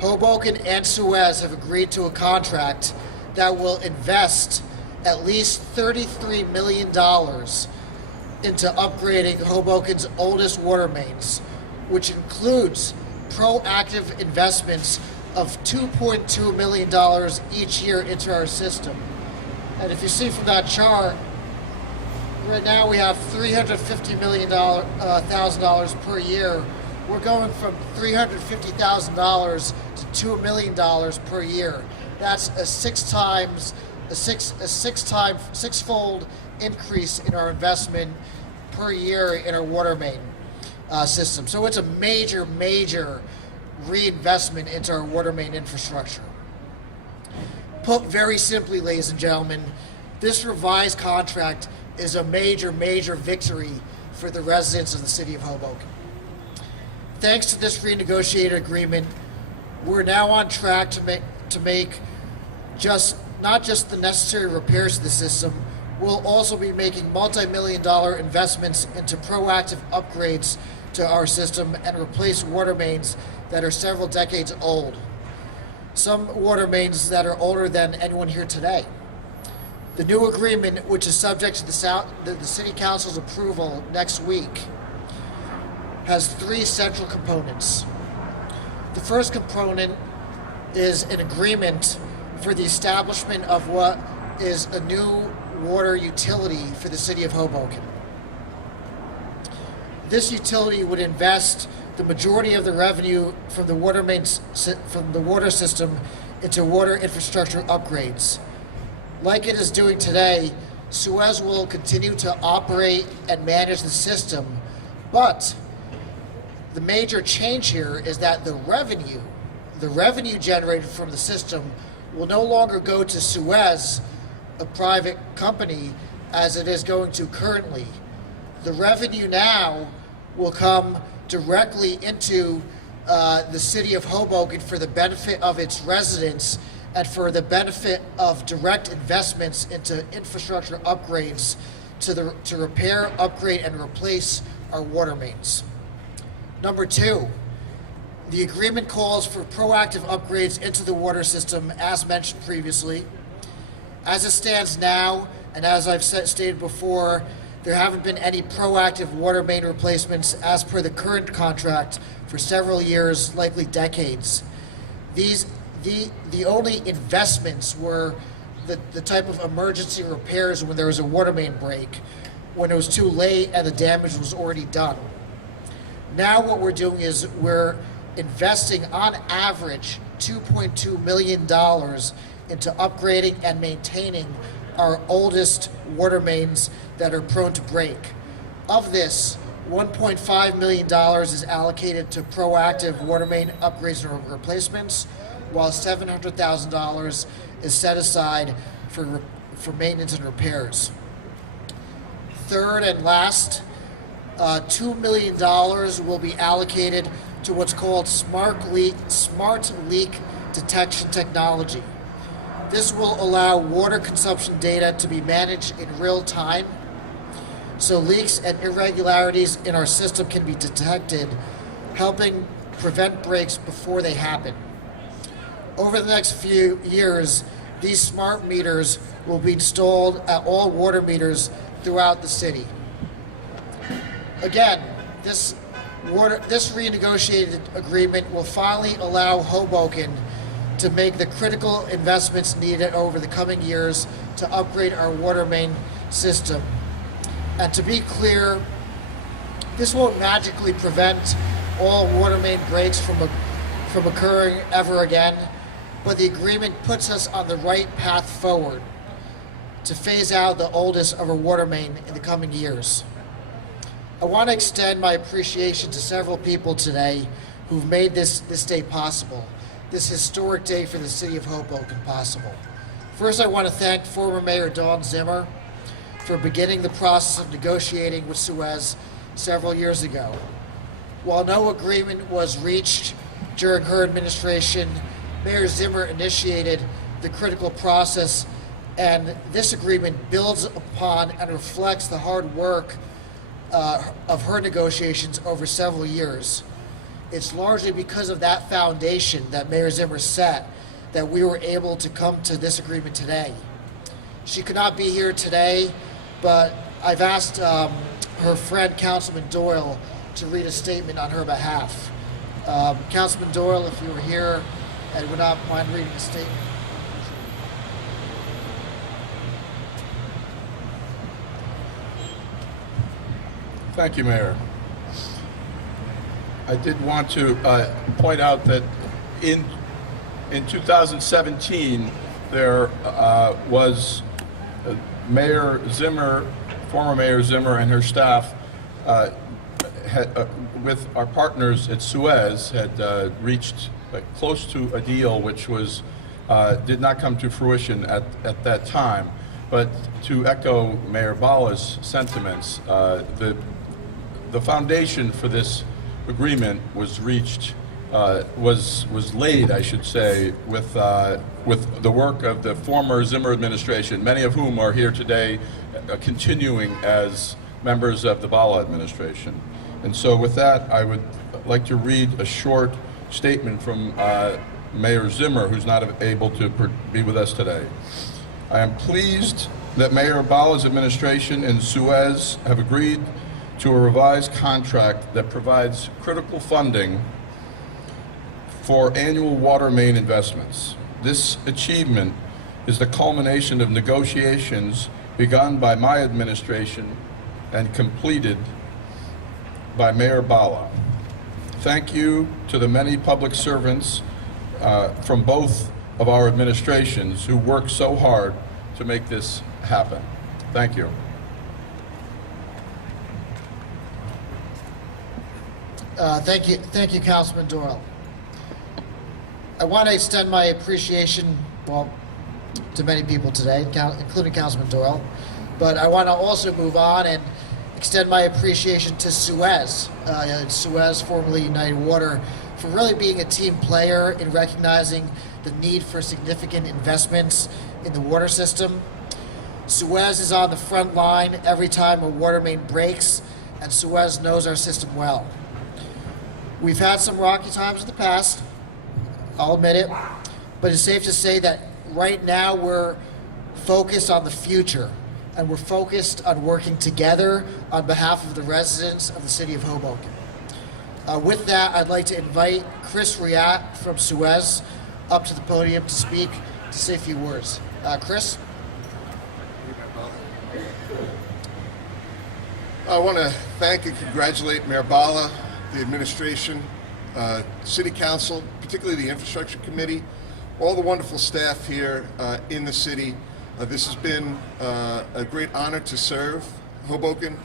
Hoboken and SUEZ have agreed to a contract that will invest at least $33 million into upgrading Hoboken's oldest water mains, which includes proactive investments of $2.2 million each year into our system. And if you see from that chart, right now we have $350 million thousand per year. We're going from $350,000 to $2 million per year. That's a six-fold increase in our investment per year in our water main system. So it's a major, major reinvestment into our water main infrastructure. Put very simply, ladies and gentlemen, this revised contract is a major, major victory for the residents of the city of Hoboken. Thanks to this renegotiated agreement, we're now on track to make not just the necessary repairs to the system, we'll also be making multi-million-dollar investments into proactive upgrades to our system and replace water mains that are several decades old. Some water mains that are older than anyone here today. The new agreement, which is subject to the City Council's approval next week, has three central components. The first component is an agreement for the establishment of what is a new water utility for the city of Hoboken. This utility would invest the majority of the revenue from the water system into water infrastructure upgrades. Like it is doing today, SUEZ will continue to operate and manage the system, but the major change here is that the revenue generated from the system will no longer go to SUEZ, a private company, as it is going to currently. The revenue now will come directly into the city of Hoboken for the benefit of its residents and for the benefit of direct investments into infrastructure upgrades to repair, upgrade, and replace our water mains. Number two, the agreement calls for proactive upgrades into the water system, as mentioned previously. As it stands now, and as I've stated before, there haven't been any proactive water main replacements as per the current contract for several years, likely decades. The only investments were the type of emergency repairs when there was a water main break, when it was too late and the damage was already done. Now what we're doing is we're investing on average $2.2 million into upgrading and maintaining our oldest water mains that are prone to break. Of this, $1.5 million is allocated to proactive water main upgrades and replacements, while $700,000 is set aside for maintenance and repairs. Third and last, $2 million will be allocated to what's called smart leak detection technology. This will allow water consumption data to be managed in real time, so leaks and irregularities in our system can be detected, helping prevent breaks before they happen. Over the next few years, these smart meters will be installed at all water meters throughout the city. Again, this renegotiated agreement will finally allow Hoboken to make the critical investments needed over the coming years to upgrade our water main system. And to be clear, this won't magically prevent all water main breaks from occurring ever again, but the agreement puts us on the right path forward to phase out the oldest of our water main in the coming years. I want to extend my appreciation to several people today who've made this day possible, this historic day for the city of Hoboken possible. First, I want to thank former Mayor Dawn Zimmer for beginning the process of negotiating with SUEZ several years ago. While no agreement was reached during her administration, Mayor Zimmer initiated the critical process, and this agreement builds upon and reflects the hard work of her negotiations over several years. It's largely because of that foundation that Mayor Zimmer set that we were able to come to this agreement today. She could not be here today, but I've asked her friend, Councilman Doyle, to read a statement on her behalf. Councilman Doyle, if you were here and would not mind reading the statement. Thank you, Mayor. I did want to point out that in 2017, there was Mayor Zimmer, former Mayor Zimmer and her staff, with our partners at SUEZ, had reached close to a deal which was did not come to fruition at that time. But to echo Mayor Bhalla's sentiments, the foundation for this agreement was reached, was laid, I should say, with the work of the former Zimmer administration, many of whom are here today, continuing as members of the Bhalla administration. And so with that, I would like to read a short statement from Mayor Zimmer, who's not able to be with us today. I am pleased that Mayor Bhalla's administration and SUEZ have agreed to a revised contract that provides critical funding for annual water main investments. This achievement is the culmination of negotiations begun by my administration and completed by Mayor Bhalla. Thank you to the many public servants from both of our administrations who worked so hard to make this happen. Thank you. Thank you, Councilman Doyle. I want to extend my appreciation, well, to many people today, including Councilman Doyle, but I want to also move on and extend my appreciation to SUEZ, SUEZ, formerly United Water, for really being a team player in recognizing the need for significant investments in the water system. SUEZ is on the front line every time a water main breaks, and SUEZ knows our system well. We've had some rocky times in the past, I'll admit it, but it's safe to say that right now we're focused on the future, and we're focused on working together on behalf of the residents of the city of Hoboken. With that, I'd like to invite Chris Riat from SUEZ up to the podium to speak, to say a few words. Chris? I want to thank and congratulate Mayor Bhalla, the administration, City Council, particularly the Infrastructure Committee, all the wonderful staff here in the city. This has been a great honor to serve Hoboken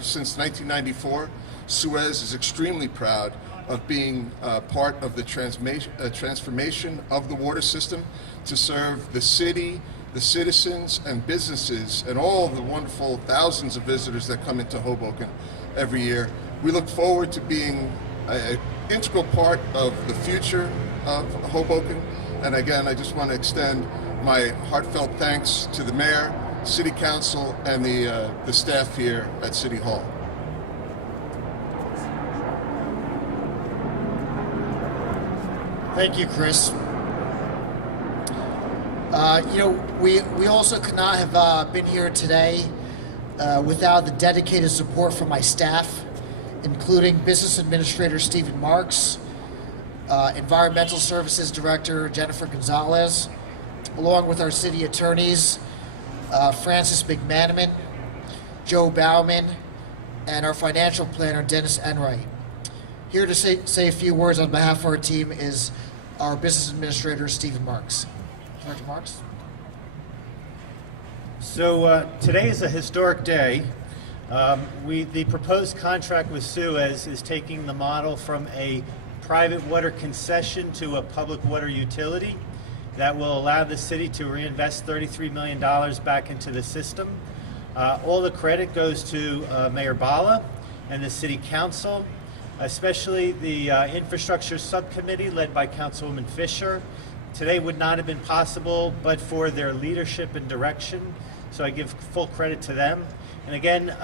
since 1994. SUEZ is extremely proud of being part of the transformation of the water system to serve the city, the citizens and businesses, and all the wonderful thousands of visitors that come into Hoboken every year. We look forward to being an integral part of the future of Hoboken. And again, I just want to extend my heartfelt thanks to the mayor, city council, and the staff here at City Hall. Thank you, Chris. We also could not have been here today without the dedicated support from my staff, including Business Administrator Stephen Marks, Environmental Services Director Jennifer Gonzalez, along with our city attorneys, Francis McManaman, Joe Bauman, and our financial planner, Dennis Enright. Here to say a few words on behalf of our team is our Business Administrator, Stephen Marks. Director Marks? So today is a historic day. The proposed contract with SUEZ is taking the model from a private water concession to a public water utility that will allow the city to reinvest $33 million back into the system. All the credit goes to Mayor Bhalla and the City Council, especially the Infrastructure Subcommittee led by Councilwoman Fisher. Today would not have been possible but for their leadership and direction, so I give full credit to them. And again,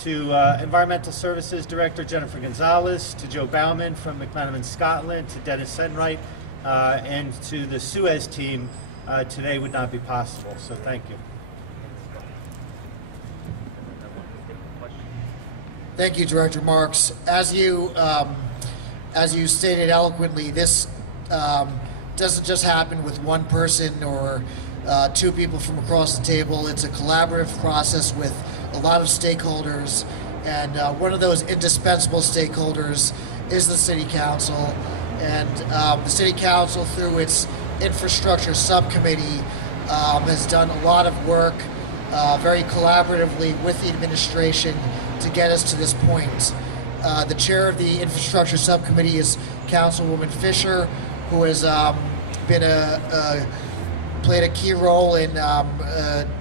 to Environmental Services Director Jennifer Gonzalez, to Joe Bauman from McManaman, Scotland, to Dennis Senwright, and to the SUEZ team. Today would not be possible, so thank you. Thank you, Director Marks. As you stated eloquently, this doesn't just happen with one person or two people from across the table. It's a collaborative process with a lot of stakeholders, and one of those indispensable stakeholders is the City Council. And the City Council, through its Infrastructure Subcommittee, has done a lot of work very collaboratively with the administration to get us to this point. The chair of the Infrastructure Subcommittee is Councilwoman Fisher, who has played a key role in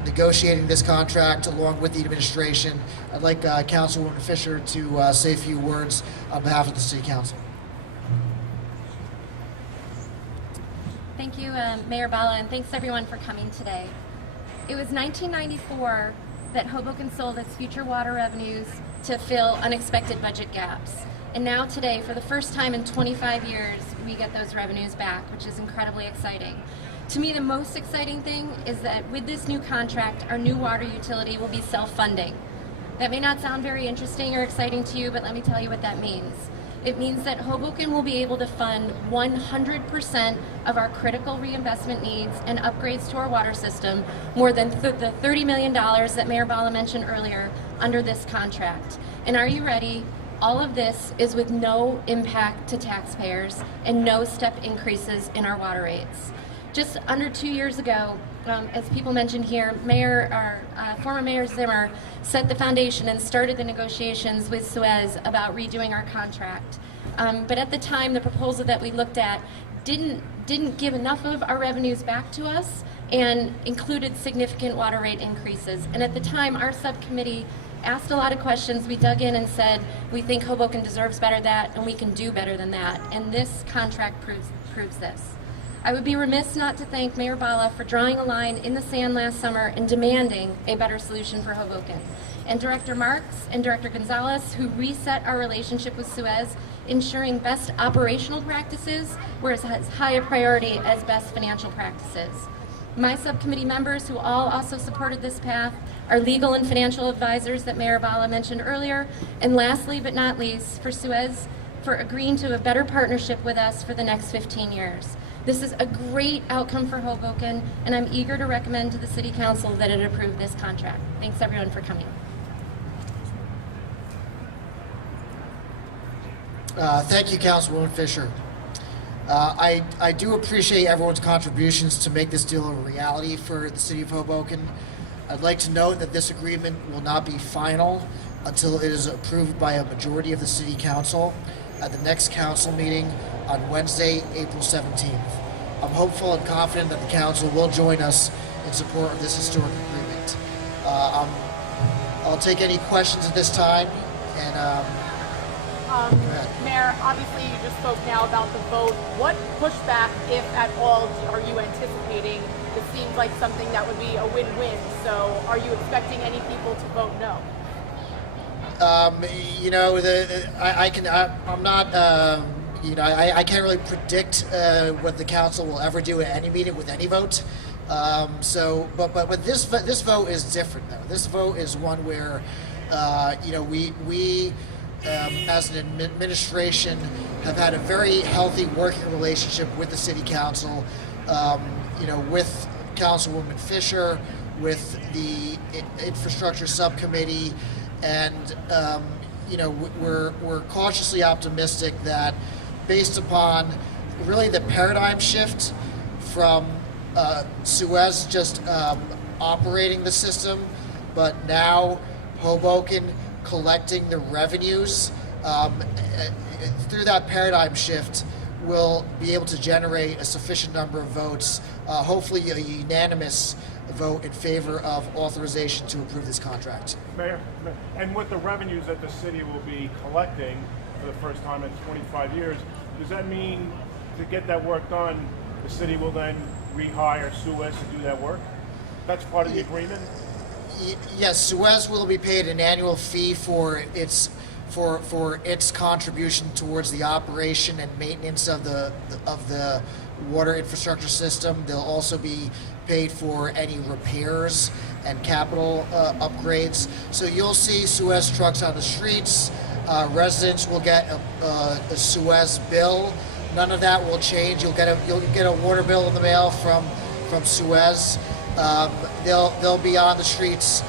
negotiating this contract along with the administration. I'd like Councilwoman Fisher to say a few words on behalf of the City Council. Thank you, Mayor Bhalla, and thanks everyone for coming today. It was 1994 that Hoboken sold its future water revenues to fill unexpected budget gaps. And now today, for the first time in 25 years, we get those revenues back, which is incredibly exciting. To me, the most exciting thing is that with this new contract, our new water utility will be self-funding. That may not sound very interesting or exciting to you, but let me tell you what that means. It means that Hoboken will be able to fund 100% of our critical reinvestment needs and upgrades to our water system, more than the $30 million that Mayor Bhalla mentioned earlier, under this contract. And are you ready? All of this is with no impact to taxpayers and no step increases in our water rates. Just under 2 years ago, as people mentioned here, former Mayor Zimmer set the foundation and started the negotiations with SUEZ about redoing our contract. But at the time, the proposal that we looked at didn't give enough of our revenues back to us and included significant water rate increases. And at the time, our subcommittee asked a lot of questions. We dug in and said, we think Hoboken deserves better than that, and we can do better than that. And this contract proves this. I would be remiss not to thank Mayor Bhalla for drawing a line in the sand last summer and demanding a better solution for Hoboken. And Director Marks and Director Gonzalez, who reset our relationship with SUEZ, ensuring best operational practices were as high a priority as best financial practices. My subcommittee members, who all also supported this path, our legal and financial advisors that Mayor Bhalla mentioned earlier, and lastly but not least, for SUEZ, for agreeing to a better partnership with us for the next 15 years. This is a great outcome for Hoboken, and I'm eager to recommend to the City Council that it approve this contract. Thanks everyone for coming. Thank you, Councilwoman Fisher. I do appreciate everyone's contributions to make this deal a reality for the City of Hoboken. I'd like to note that this agreement will not be final until it is approved by a majority of the City Council at the next council meeting on Wednesday, April 17th. I'm hopeful and confident that the council will join us in support of this historic agreement. I'll take any questions at this time, and go ahead. Mayor, obviously you just spoke now about the vote. What pushback, if at all, are you anticipating? It seems like something that would be a win-win. So are you expecting any people to vote no? I can't really predict what the council will ever do at any meeting with any vote. But this vote is different though. This vote is one where, we as an administration have had a very healthy working relationship with the City Council, with Councilwoman Fisher, with the Infrastructure Subcommittee, and we're cautiously optimistic that, based upon really the paradigm shift from SUEZ just operating the system, but now Hoboken collecting the revenues, through that paradigm shift, we'll be able to generate a sufficient number of votes, hopefully a unanimous vote in favor of authorization to approve this contract. Mayor, and with the revenues that the city will be collecting for the first time in 25 years, does that mean to get that work done, the city will then rehire SUEZ to do that work? That's part of the agreement? Yes, SUEZ will be paid an annual fee for its contribution towards the operation and maintenance of the water infrastructure system. They'll also be paid for any repairs and capital upgrades. So you'll see SUEZ trucks on the streets. Residents will get a SUEZ bill. None of that will change. You'll get a water bill in the mail from SUEZ. They'll be on the streets,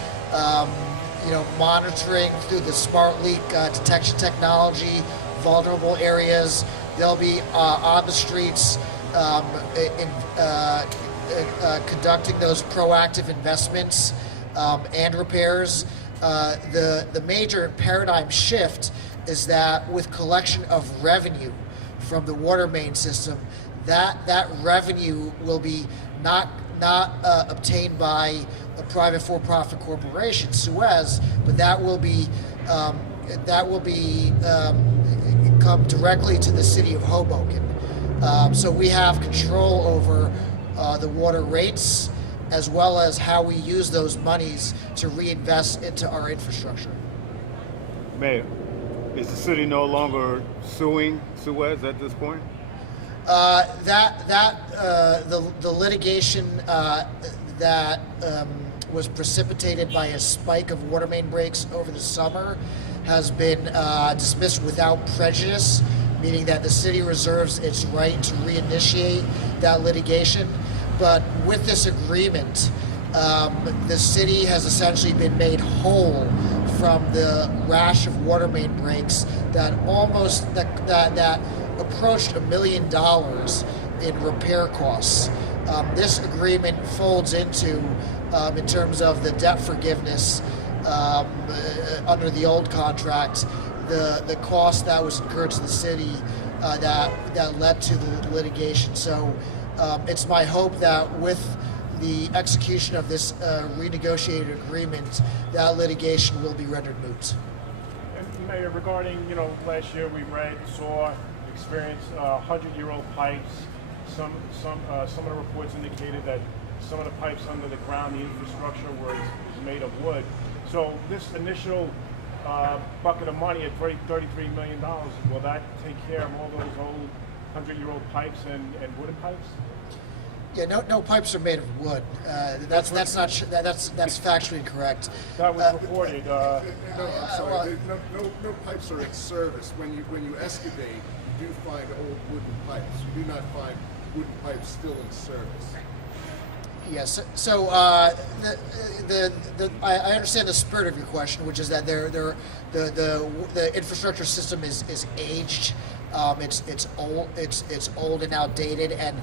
monitoring through the smart leak detection technology, vulnerable areas. They'll be on the streets conducting those proactive investments and repairs. The major paradigm shift is that with collection of revenue from the water main system, that revenue will be not obtained by a private for-profit corporation, SUEZ, but that will come directly to the city of Hoboken. So we have control over the water rates as well as how we use those monies to reinvest into our infrastructure. Mayor, is the city no longer suing SUEZ at this point? The litigation that was precipitated by a spike of water main breaks over the summer has been dismissed without prejudice, meaning that the city reserves its right to reinitiate that litigation. But with this agreement, the city has essentially been made whole from the rash of water main breaks that approached $1 million in repair costs. This agreement folds into, in terms of the debt forgiveness under the old contract, the cost that was incurred to the city that led to the litigation. So it's my hope that with the execution of this renegotiated agreement, that litigation will be rendered moot. And Mayor, regarding, last year we saw, experienced 100-year-old pipes. Some of the reports indicated that some of the pipes under the ground, the infrastructure was made of wood. So this initial bucket of money at $33 million, will that take care of all those old 100-year-old pipes and wooden pipes? Yeah, no pipes are made of wood. That's factually incorrect. That was reported. No, I'm sorry. No pipes are in service. When you excavate, you do find old wooden pipes. You do not find wooden pipes still in service. Yes. So I understand the spirit of your question, which is that the infrastructure system is aged. It's old and outdated, and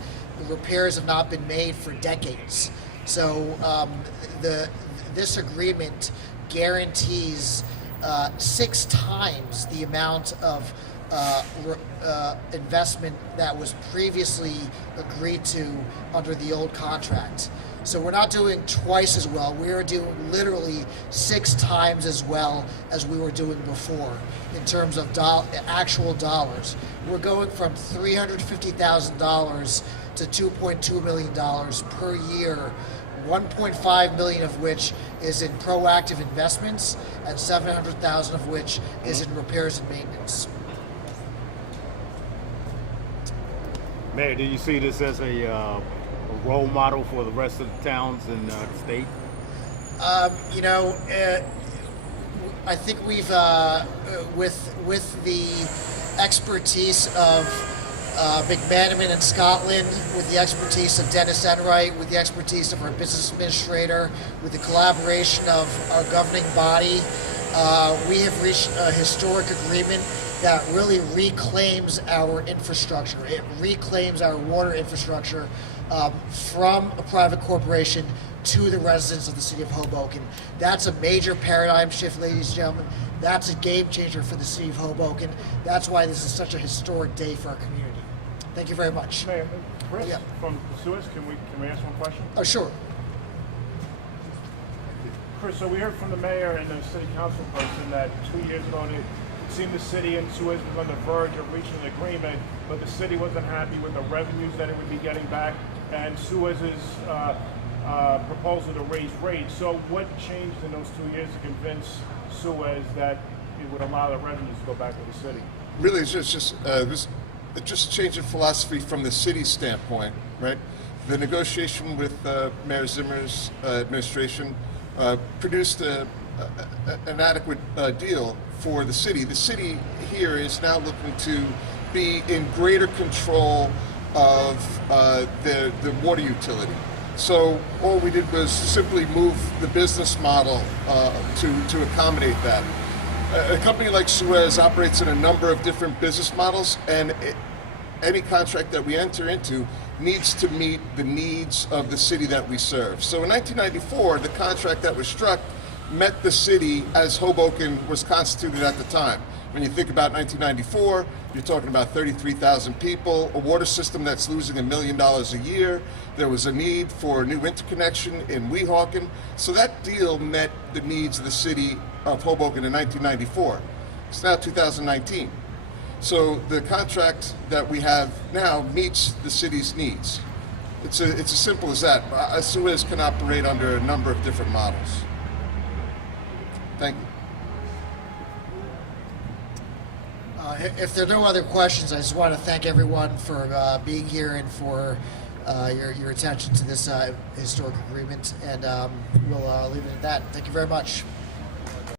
repairs have not been made for decades. So this agreement guarantees 6 times the amount of investment that was previously agreed to under the old contract. So we're not doing twice as well. We are doing literally 6 times as well as we were doing before in terms of actual dollars. We're going from $350,000 to $2.2 million per year, 1.5 million of which is in proactive investments and 700,000 of which is in repairs and maintenance. Mayor, do you see this as a role model for the rest of the towns in the state? I think we've, with the expertise of McManaman in Scotland, with the expertise of Dennis Enright, with the expertise of our business administrator, with the collaboration of our governing body, we have reached a historic agreement that really reclaims our infrastructure. It reclaims our water infrastructure from a private corporation to the residents of the city of Hoboken. That's a major paradigm shift, ladies and gentlemen. That's a game changer for the city of Hoboken. That's why this is such a historic day for our community. Thank you very much. Mayor, Chris, Yeah. from SUEZ, can we ask one question? Oh, sure. Chris, so we heard from the mayor and the city council person that 2 years ago it seemed the city and SUEZ was on the verge of reaching an agreement, but the city wasn't happy with the revenues that it would be getting back, and SUEZ's proposal to raise rates. So what changed in those 2 years to convince SUEZ that it would allow the revenues to go back to the city? Really, it's just a change in philosophy from the city's standpoint, right? The negotiation with Mayor Zimmer's administration produced an adequate deal for the city. The city here is now looking to be in greater control of the water utility. So all we did was simply move the business model to accommodate that. A company like SUEZ operates in a number of different business models, and any contract that we enter into needs to meet the needs of the city that we serve. So in 1994, the contract that was struck met the city as Hoboken was constituted at the time. When you think about 1994, you're talking about 33,000 people, a water system that's losing $1 million a year. There was a need for a new interconnection in Weehawken. So that deal met the needs of the city of Hoboken in 1994. It's now 2019. So the contract that we have now meets the city's needs. It's as simple as that. SUEZ can operate under a number of different models. Thank you. If there are no other questions, I just want to thank everyone for being here and for your attention to this historic agreement, and we'll leave it at that. Thank you very much.